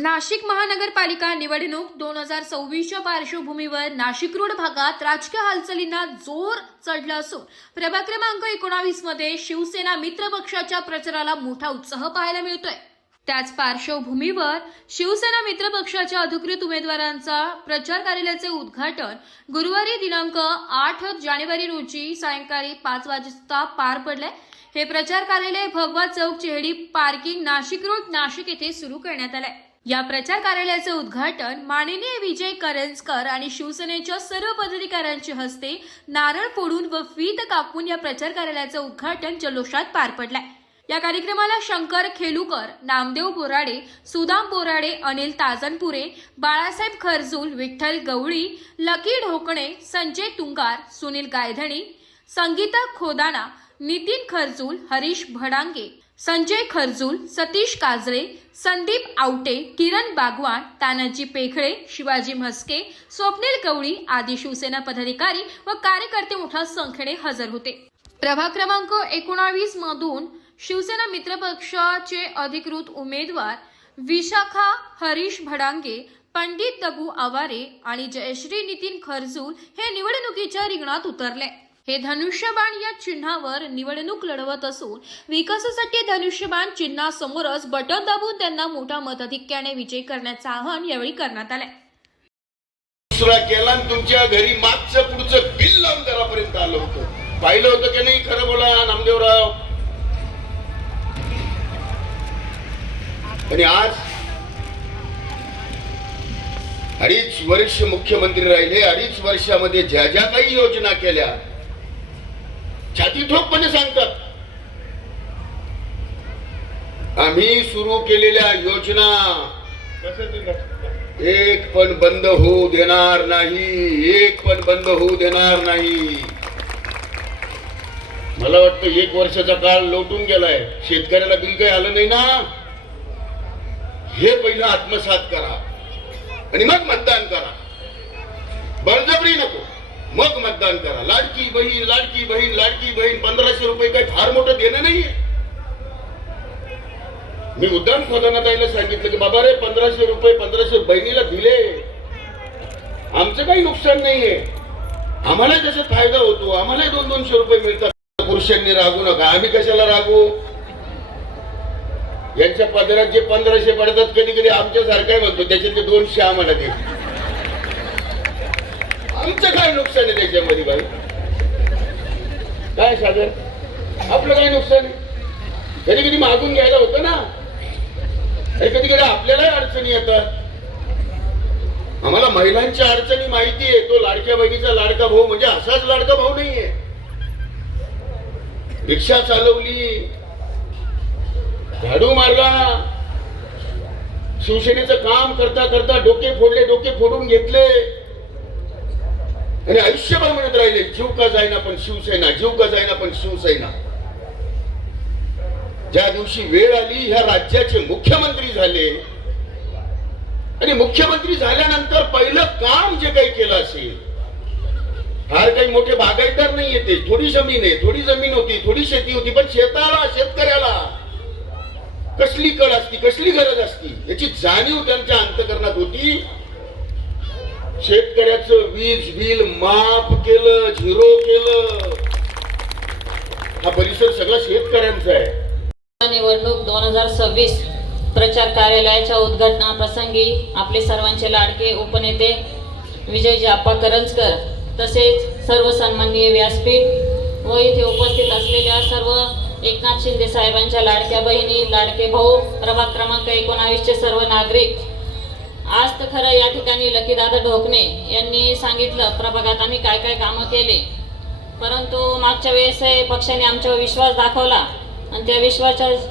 नाशिक महानगरपालिका निवडणूक 2024च्या पार्श्वभूमीवर नाशिक रोड भागात राजकीय हालचालींना जोर चढला असून प्रभाग क्रमांक 19 मध्ये शिवसेना मित्र पक्षाच्या प्रचाराला मोठा उत्साह पाहायला मिळतोय। त्याच पार्श्वभूमीवर शिवसेना मित्र पक्षाच्या अधिकृत उमेदवारांचा प्रचार कार्यालयाचे उद्घाटन गुरुवारी दिनांक 8 जानेवारी रोजी सायंकाळी 5 वाजता पार पडले। हे प्रचार कार्यालय भगवा चौक चेहडी पार्किंग नाशिक रोड नाशिक येथे सुरू करण्यात आले। या प्रचार कार्यालयाचे उद्घाटन माननीय विजय करंजकर आणि शिवसेनेच्या सर्व पदाधिकाऱ्यांच्या हस्ते नारळ फोडून व फीत कापून या प्रचार कार्यालयाचे उद्घाटन जल्लोषात पार पडले। या कार्यक्रमाला शंकर खेलुकर, नामदेव बोराडे, सुदाम बोराडे, अनिल ताजनपुरे, बाळासाहेब खरजूल, विठ्ठल गवळी, लकी ढोकणे, संजय तुंगार, सुनील गायधणी, संगीता खोदाना, नितीन खरजूल, हरीश भडांगे, संजय खरजूल, सतीश काजळे, संदीप आवटे, किरण बागवान, तानाजी पेखळे, शिवाजी म्हस्के, स्वप्नील गवळी आदी शिवसेना पदाधिकारी व कार्यकर्ते मोठ्या संख्येने हजर होते। प्रभाग क्रमांक 19 मधून शिवसेना मित्र पक्षाचे अधिकृत उमेदवार विशाखा हरीश भडांगे, पंडित दगू आवारे आणि जयश्री नितीन खरजूल हे निवडणुकीच्या रिंगणात उतरले। हे धनुष्यबाण या चिन्हावर निवडणूक लढवत असून विकासासाठी धनुष्यबाण चिन्हासमोरच बटन दाबून त्यांना मोठ्या मताधिक्याने विजय करण्याचे आवाहन यावेळी करण्यात आले। दुसरा केला तुमच्या घरी मागचं पुढचं बिल लावून घरापर्यंत आलं होतं, पाहिलं होतं की नाही? खरं बोला नामदेवराव। आणि आज 2.5 वर्ष मुख्यमंत्री राहिले। 2.5 वर्षामध्ये ज्या ज्या काही योजना केल्या छाती ठोकपणे सांगतात, आम्ही सुरू केलेल्या योजना एक पण बंद होऊ देणार नाही, एक पण बंद होऊ देणार नाही। मला वाटतं 1 वर्षाचा काळ लोटून गेलाय, शेतकऱ्याला बिल काही आलं नाही ना? हे पहिलं आत्मसात करा आणि मग मतदान करा। बळजबरी नको, मग मतदान करा। लाडकी बहीण लाडकी बहीण लाडकी बहीण 1500 रुपये काही फार मोठं देणं नाहीये। मी मुद्दाम खोदाना ताईला सांगितलं की बाबा रे 1500 रुपये 1500 बहिणीला दिले, आमचं काही नुकसान नाहीये, आम्हाला त्याचा फायदा होतो, आम्हाला 200 रुपये मिळतात। पुरुषांनी रागू नका, आम्ही कशाला रागू? यांच्या पदरात जे 1500 पडतात कधी कधी आमच्या सारखा म्हणतो त्याच्यातले 200 आम्हाला दे, आमचं काय नुकसान आहे त्याच्यामध्ये? बाई काय सागर, आपलं काय नुकसान आहे? कधी कधी मागून घ्यायला होतं ना, कधी कधी आपल्याला अडचणी येतात। आम्हाला महिलांच्या अडचणी माहिती आहे। तो लाडक्या बहिणीचा लाडका भाऊ म्हणजे असाच लाडका भाऊ नाहीये। रिक्षा चालवली, झाडू मारला, शिवसेनेचं काम करता करता डोके फोडले, डोके फोडून घेतले आणि आयुष्यभर म्हणत राहिले जीव का जाईना पण शिवसेना, जीव का जाईना पण शिवसेना। ज्या दिवशी वेळ आली ह्या राज्याचे मुख्यमंत्री झाले आणि मुख्यमंत्री झाल्यानंतर पहिलं काम जे काही केलं असेल, फार काही मोठे बागायतदार नाही येते, थोडी जमीन आहे, थोडी जमीन होती, थोडी शेती होती, पण शेताला शेतकऱ्याला कसली कळ असती, कसली गरज असती याची जाणीव त्यांच्या अंतःकरणात होती। शेतकऱ्याचं वीज बिल माफ केलं, 0 केलं। हा परिसर सगळा शेतकऱ्यांचा आहे। निवडणूक 2026 प्रचार कार्यालयाच्या उद्घाटनाप्रसंगी आपले सर्वांचे लाडके उपनेते विजयजी आप्पा करंजकर तसेच सर्व सन्माननीय व्यासपीठ व इथे उपस्थित असलेल्या सर्व एकनाथ शिंदे साहेबांच्या लाडक्या बहिणी, लाडके भाऊ, प्रभाग क्रमांक 19 चे सर्व नागरिक, आज तर खरं या ठिकाणी लकीदादा ढोकणे यांनी सांगितलं प्रभागात आम्ही काय काय कामं केले, परंतु मागच्या वेळेस पक्षाने आमच्यावर विश्वास दाखवला आणि त्या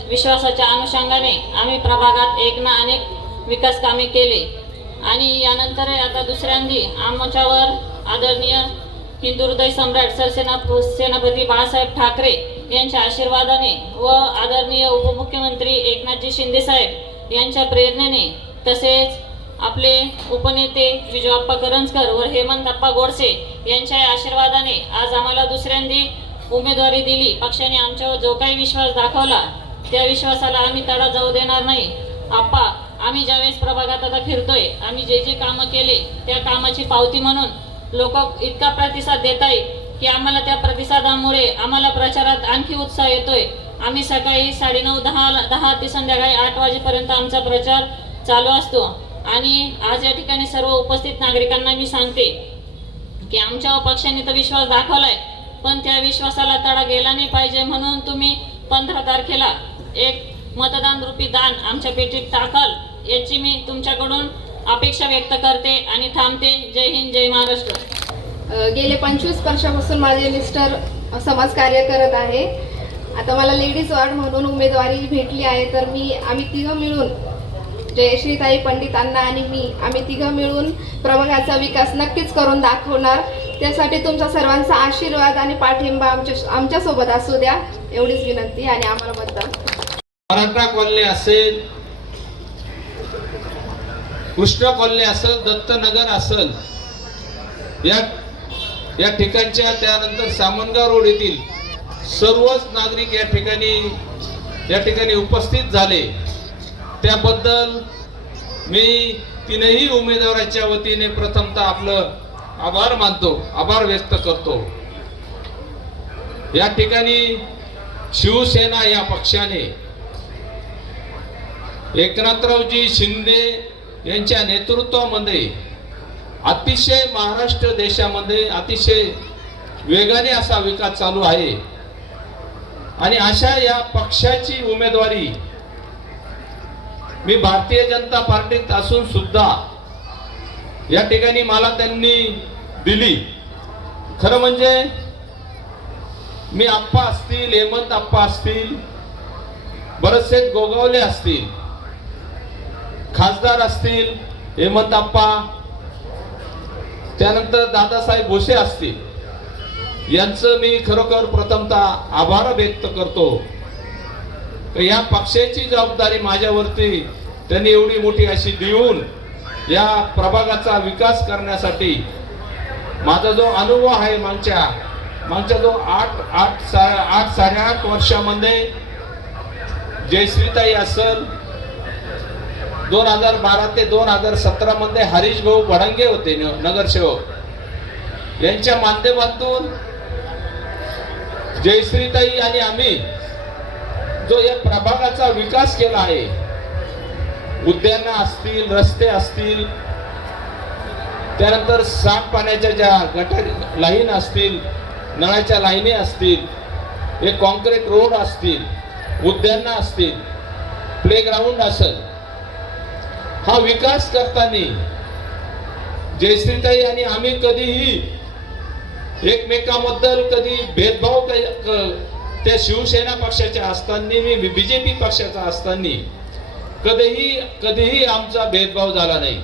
विश्वासाच्या अनुषंगाने आम्ही प्रभागात एक ना अनेक विकास कामे केले आणि यानंतर आता दुसऱ्यांदी आमच्यावर आदरणीय हिंदू हृदय सम्राट सेनापती बाळासाहेब ठाकरे यांच्या आशीर्वादाने व आदरणीय उपमुख्यमंत्री एकनाथजी शिंदे साहेब यांच्या प्रेरणेने तसेच आपले उपनेते विजयप्पा करंजकर व हेमंतप्पा गोडसे यांच्या आशीर्वादाने आज आम्हाला दुसऱ्यांदी उमेदवारी दिली। पक्षाने आमच्यावर जो काही विश्वास दाखवला त्या विश्वासाला आम्ही तडा जाऊ देणार नाही। आप्पा आम्ही ज्यावेळेस प्रभागात आता फिरतोय, आम्ही जे जे कामं केले त्या कामाची पावती म्हणून लोक इतका प्रतिसाद देत आहे की आम्हाला त्या प्रतिसादामुळे आम्हाला प्रचारात आणखी उत्साह येतोय. आम्ही सकाळी 9:30 ते संध्याकाळी 8 वाजेपर्यंत आमचा प्रचार चालू असतो. आणि आज या ठिकाणी सर्व उपस्थित नागरिकांना मी सांगते की आमच्या पक्षाने तर विश्वास दाखवलाय, पण त्या विश्वासाला तडा गेला नाही पाहिजे, म्हणून तुम्ही 15 तारखेला एक मतदान रूपी दान आमच्या पेटीत टाकाल याची मी तुमच्याकडून अपेक्षा व्यक्त करते आणि थांबते. जय हिंद, जय महाराष्ट्र. गेले 25 वर्षापासून माझे मिस्टर समाजकार्य करत आहे. आता मला लेडीज वॉर्ड म्हणून उमेदवारी भेटली आहे, तर आम्ही तिघं मिळून, जयश्रीताई, पंडित अण्णा आणि आम्ही तिघं मिळून प्रभागाचा विकास नक्कीच करून दाखवणार. त्यासाठी तुमचा सर्वांचा आशीर्वाद आणि पाठिंबा आमच्यासोबत असू द्या, एवढीच विनंती. आणि आम्हाला मतदान. मराठा कॉलनी असेल, कृष्ण कॉलनी असेल, दत्तनगर असेल, या ठिकाणच्या, त्यानंतर सामनगाव रोड येथील सर्वच नागरिक या ठिकाणी उपस्थित झाले. त्याबद्दल मी तीनही उमेदवाराच्या वतीने प्रथमतः आपलं आभार मानतो, आभार व्यक्त करतो. या ठिकाणी शिवसेना या पक्षाने एकनाथरावजी शिंदे यांच्या नेतृत्वामध्ये अतिशय महाराष्ट्र देशामध्ये अतिशय वेगाने असा विकास चालू आहे. आणि अशा या पक्षाची उमेदवारी मी भारतीय जनता पार्टीत असून सुद्धा या ठिकाणी मला त्यांनी दिली. खरं म्हणजे मी आप्पा असतील, हेमंत आप्पा असतील, बरेचसे गोगावले असतील, खासदार असतील, हेमंत आप्पा, त्यानंतर दादासाहेब भुसे असतील, यांचं मी खरोखर प्रथमतः आभार व्यक्त करतो. या पक्षाची जबाबदारी माझ्यावरती त्यांनी एवढी मोठी अशी देऊन या प्रभागाचा विकास करण्यासाठी माझा जो अनुभव आहे मागच्या जो 8-8.5 वर्षामध्ये जयश्रीताई असेल, 2012 ते 2017 मध्ये हरीश भाऊ भडंगे होते नगरसेवक, यांच्या माध्यमातून जयश्रीताई आणि आम्ही जो या प्रभागाचा विकास केला आहे, उद्यानं असतील, रस्ते असतील, त्यानंतर सांडपाण्याच्या ज्या गटर लाईन असतील, नळाच्या लाईनी असतील, हे कॉन्क्रीट रोड असतील, उद्यानं असतील, प्लेग्राऊंड असेल, हा विकास करताना जयश्रीताई आणि आम्ही कधीही एकमेकांबद्दल कधी भेदभाव त्या शिवसेना पक्षाच्या असताना, मी बीजेपी पक्षाचा असताना कधीही आमचा भेदभाव झाला नाही.